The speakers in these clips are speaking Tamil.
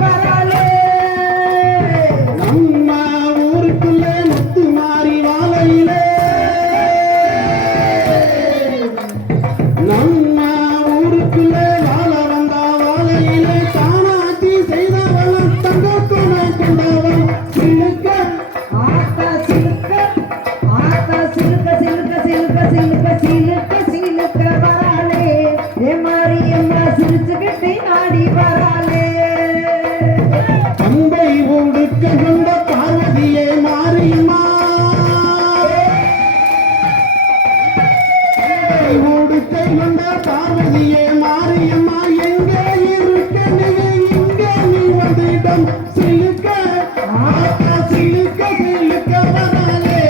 வராளே நம்ம ஊருக்குள்ள முத்து மாறி வாழையிலே நம்ம ஊருக்குள்ள வாழ வந்தா வாழையிலே தானாட்சி செய்தவளும் தங்க துணை கொண்டவள் சிலுக்க ஆத்தா சிலுக்க ஆத்தா சிலுக்க சிலுக்க சிலுக்க சிலுக்க சிலுக்க சிலுக்க வராளே ஏ மாரியம்மா சிரிச்சுக்கிட்டு ஆடி வராளே பம்பை ஊடுக்க கொண்ட பார்வதியே மாரியம்மா பம்பை ஊடுக்க கொண்ட பார்வதியே மாரியம்மா எங்க இருக்க நீ இங்க நீ வந்திடம் சிலுக்க ஆத்தா சிலுக்க சிலுக்க வராளே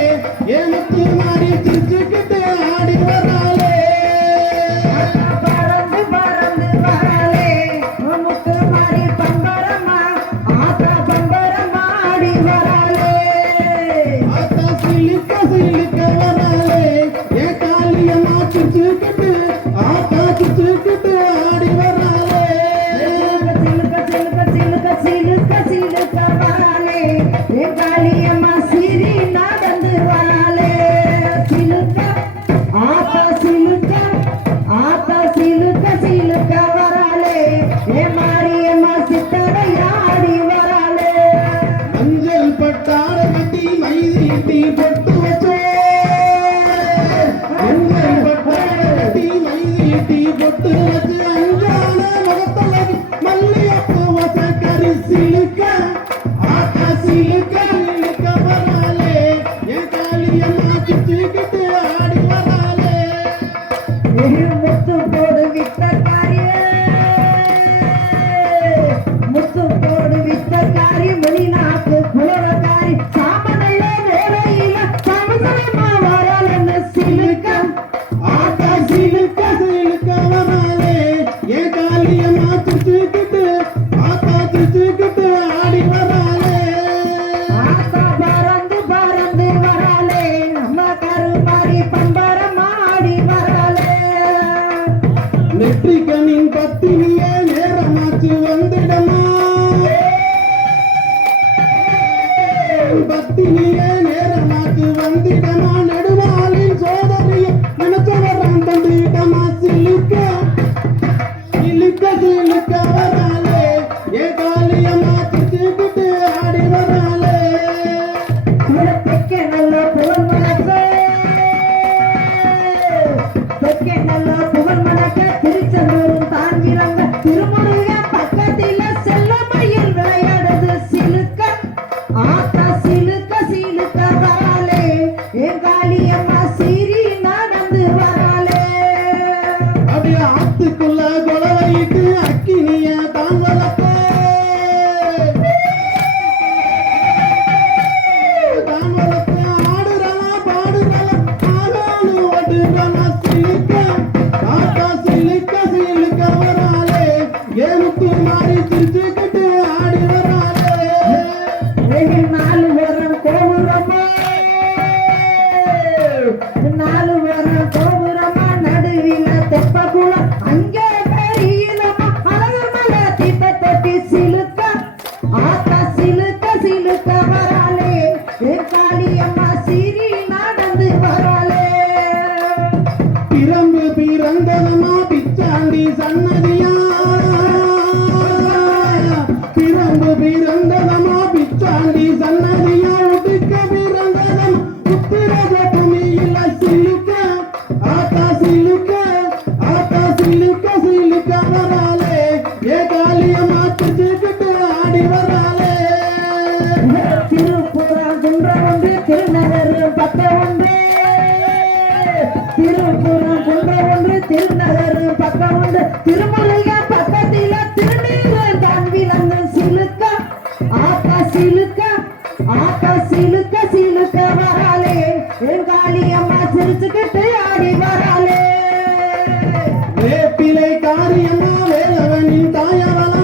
எனக்கு மாறி சிரிச்சுக்கிட்டு ஆடி வராளே பறந்து பறந்து வராளே முத்து மாறி பம்பரமா ஆத்தா பம்பரமா ஆடி வராளே ஆத்தா சிலுக்க சிலுக்க வராளே ஏ காளியம்மா சிரிச்சுக்கிட்டு ஆத்தா சிரிச்சுக்கிட்டு ஆடி வராளே சிலுக்க சிலுக்க சிலுக்க சிலுக்க சிலுக்க வராளே ஏ காளியம்மா சிரி நடந்து வராளே சிலுக்க ஆத்தா சிலுக்க ஆத்தா சிலுக்க சிலுக்க வராளே ஏ மாரியம்மா சித்தரையாடி வராளே மஞ்சள் பட்டார கட்டி மைதீட்டி பொட்டு வச்சே மஞ்சள் பட்டார கட்டி மைதீட்டி பொட்டு வச்சு அஞ்சான முகத்தலகு மல்லியப்பு வசக்கரி சிலுக்க ஆத்தா சிலுக்க சிலுக்க வராளே என் காளியம்மா சிரிச்சுக்கிட்டு ஆடி வராளே முத்து போடு வித்தக்காரியே முத்து போடு வித்தக்காரி மணிநாக்கு குலவக்காரி சாமனைய வேலையில சமசமமா வராளன்னு சிலுக்க ஆத்தா சிலுக்க சிலுக்க வராளே என் காளியம்மா சிரிச்சுக்கிட்டு ஆத்தா சிரிச்சுக்கிட்டு ஆடி வராளே ஆத்தா பறந்து பறந்து வராளே அம்மா கருமாரி பம்பரமா ஆடி வராளே நெற்றிக்கனின் பத்தினியே நேரமாச்சு வந்திடமா பத்தினியே நேரமாச்சு வந்திடமா நடுவாளின் சோதரியை நினைச்சவரம் தந்திடமா சிலுக்க சிலுக்க சிலுக்க வராளே ஏ காளியம்மா சிரிச்சுக்கிட்டு ஆடி வராளே தெக்கே நல்ல புகழ் மணக்க தெக்கே நல்ல புகழ் மணக்க திருச்செந்தூரும் தாங்கிறங்க திருமுருக பக்கத்தில செல்லமையில் விளையாடுது சிலுக்க ஆத்தா சிலுக்க சிலுக்க வராளே என் காளியம்மா சிரி நடந்து வராளே அப்படியே ஆத்துக்குள்ள கொலவையிட்டு அக்கினிய தான் வளர்த்த தான் வளர்த்த ஆடுறலா பாடுறலா ஆளானு ஓடுறலா சிலுக்க ஆத்தா சிலுக்க சிலுக்க வராளே ஏமுத்து மாறி சிரிச்சுக்கிட்டு ஆடி வராளே வெகு நாலு வரம் கோபுரமா நாலு வரம் கோபுரமா நடுவில தெப்பகுளம் அங்கே பெரியலமா அழகர் மலை தீப தொட்டி சிலுக்க ஆத்தா சிலுக்க சிலுக்க வராளே என் காளியம்மா சிரி நடந்து வராளே பிரம்பு பிறந்தனமா பிச்சாண்டி சன்னதியா பிரம்பு பிறந்தனமா பிச்சாண்டி சன்னதியா உடுக்க பிறந்தனம் உத்திரகட்டுமியில சிலுக்க ஆத்தா சிலுக்க ஆத்தா சிலுக்க சிலுக்க வராளே ஏ காளியம்மா சிரிச்சுக்கிட்டு ஆடி வராளே திருப்புறம் குன்ற ஒன்று திருநகர் பக்க ஒன்று திருப்புறம் குன்ற ஒன்று திருநகர் பக்க ஒன்று திருமுருக பக்கத்தில திருநீர் தான் விளங்கு சிலுக்க ஆத்தா சிலுக்க ஆத்தா சிலுக்க சிலுக்க வராளே என் காளியம்மா சிரிச்சுக்கிட்டு ஆடி வராளே வேப்பிலை காரியம்மா வேலவனின் தாயவளா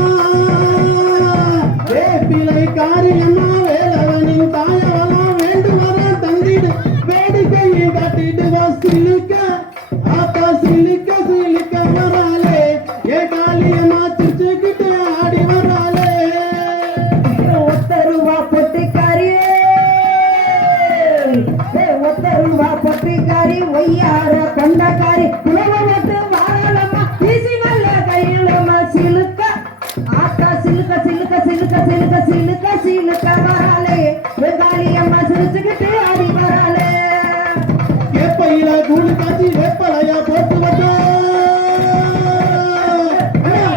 வேப்பிலை காரியம்மா வேலவனின் தாயவளா வேண்டு வர தந்திடு வேடிக்கையை காட்டிடுவா சிலுக்க ஆத்தா சிலுக்க சிலுக்க வராளே ஏ காளியம்மா சிரிச்சுக்கிட்டு ஆடி வராளே ஒய்யார கொண்டக்காரி குலவ விட்டு வாழலம்மா வீசி நல்ல கையிலம்மா சிலுக்க ஆத்தா சிலுக்க சிலுக்க சிலுக்க சிலுக்க சிலுக்க சிலுக்க வராளே வெங்காளி அம்மா சிரிச்சுக்கிட்டு ஆடி வராளே வேப்பையில கூலி காய்ச்சி வேப்பலையா போட்டு வச்சோம்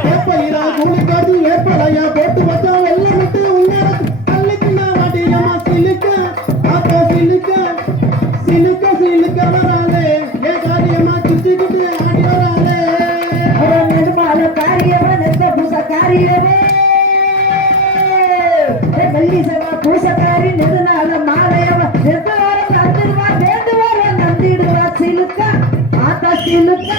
வேப்பையில கூலி காய்ச்சி வேப்பலையா போட்டு வச்சோம் வெள்ளம் விட்டு உன்னரத்து தள்ளிக்கு நான் வாட்டியம்மா சிலுக்க ஆத்தா சிலுக்க சிலுக்க சிலுக்க வராளே ஏ காரியம்மா சுத்திக்கிட்டு ஆடி வராளே அவன் நெடுமால காரியவன் நெத்த பூச காரியவே வள்ளி செவ பூசக்காரி நெடுநாள மாலையவன் நெத்த வாரம் நடந்துடுவா வேண்டுவார நம்பிடுவா சிலுக்க ஆத்தா சிலுக்க